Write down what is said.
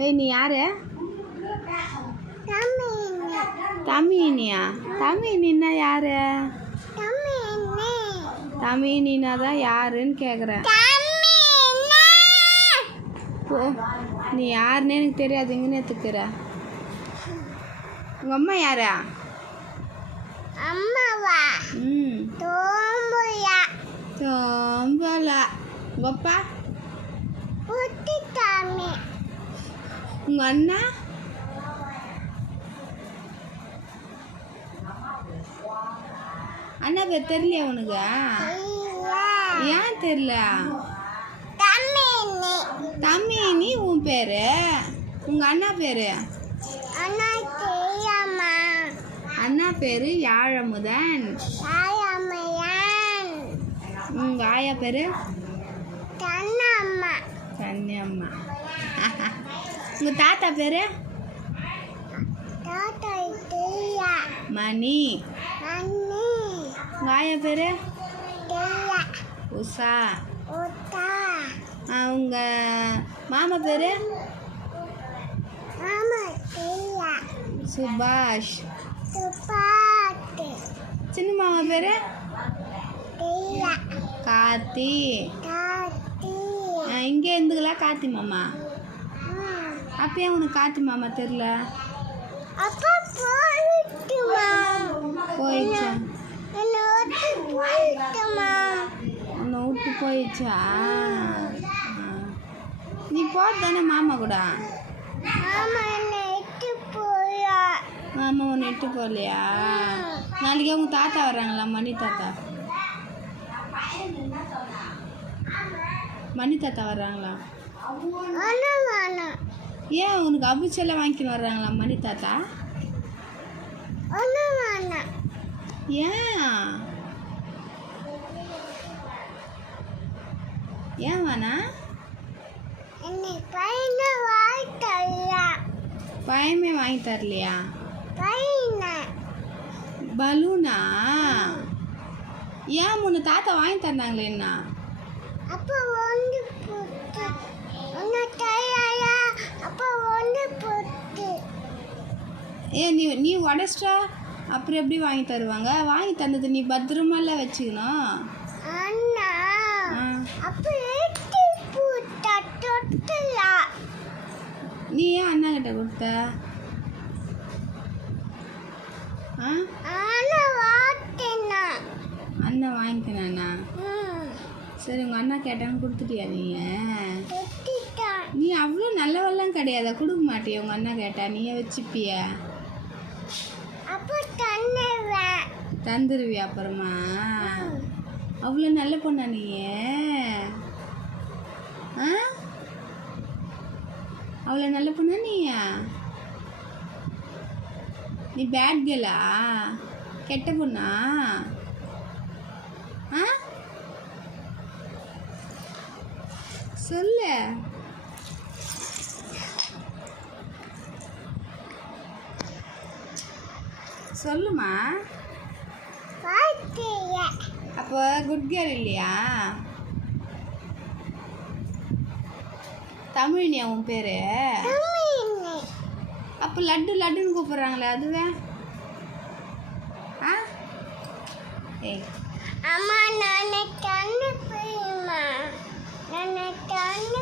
ஏய் நீ யாரு? தமிழினியா? தமிழினா யாரு? தமிழினா தான் யாருன்னு கேட்குறேன். நீ யாருன்னே எனக்கு தெரியாது. எங்கன்னு எடுத்துக்கிற? உங்கள் அம்மா யாரா? அம்மாவா? தோம்பலா. தோம்பலா. உங்கள் அப்பா? புத்திசாமி. உங்கள் அண்ணா? அண்ணா பேர் தெரியலையா உனக்கு? ஏன் தெரியல? தமிழினி உன் பேரு. உங்கள் அண்ணா பேரு? அண்ணா பேரு யாழமுதன். உங்கள் ஆயா பேரு? கன்னியம்மா. உங்கள் தாத்தா பேரு? மணி. உங்கள் ஆயா பேரு? உஷா. உங்கள் மாமா பேரு? சுபாஷ். சின்ன மாமா பேரு? கார்த்தி. இங்கே இருந்துங்களா கார்த்தி மாமா? அப்பயே உனக்கு கார்த்தி மாமா தெரியல? போயிடுச்சா? உன்னை விட்டு போயிடுச்சா? நீ போதானே மாமா கூட? மாமா உன்னை இட்டு போகலையா? நாளைக்கு அவங்க தாத்தா வர்றாங்களா? மணி தாத்தா. மணி தாத்தா வர்றாங்களா? ஏன் உனக்கு அபிச்செல்லாம் வாங்கிக்கின்னு வர்றாங்களா மணி தாத்தா? ஏன் வேணா? பையமே வாங்கி தரலையா? பலூனா? ஏன் முன்ன தாத்தா வாங்கி தந்தாங்களே என்ன? ஏன் நீ உடச்சிட்டா அப்புறம் எப்படி வாங்கி தருவாங்க? வாங்கி தந்தது நீ பத்திரமால வச்சுக்கணும். நீ ஏன் அண்ணா கிட்ட கொடுத்த? அண்ணன் வாங்கிக்கணா? சரி, உங்கள் அண்ணா கேட்டான்னு கொடுத்துட்டியா? நீ அவ்வளோ நல்லவெல்லாம் கிடையாதா? கொடுக்க மாட்டியா? உங்கள் அண்ணா கேட்டா நீயே வச்சுப்பிய? தந்துருவியா அப்புறமா? அவ்வளோ நல்ல பொண்ணா நீ? அவ்வளோ நல்ல பொண்ணா நீ பேட் கேர்ளா? கெட்ட பொண்ணா? சொல்லு. சொல்லுமா. அப்போ குட் கேர்ள் இல்லையா? தமிழினியா உன் பேரு? அப்போ லட்டு லட்டுன்னு கூப்பிட்றாங்களே அதுவே? ஏய் அம்மா, நான் கண்ணு போயிமா. நான் கண்ணு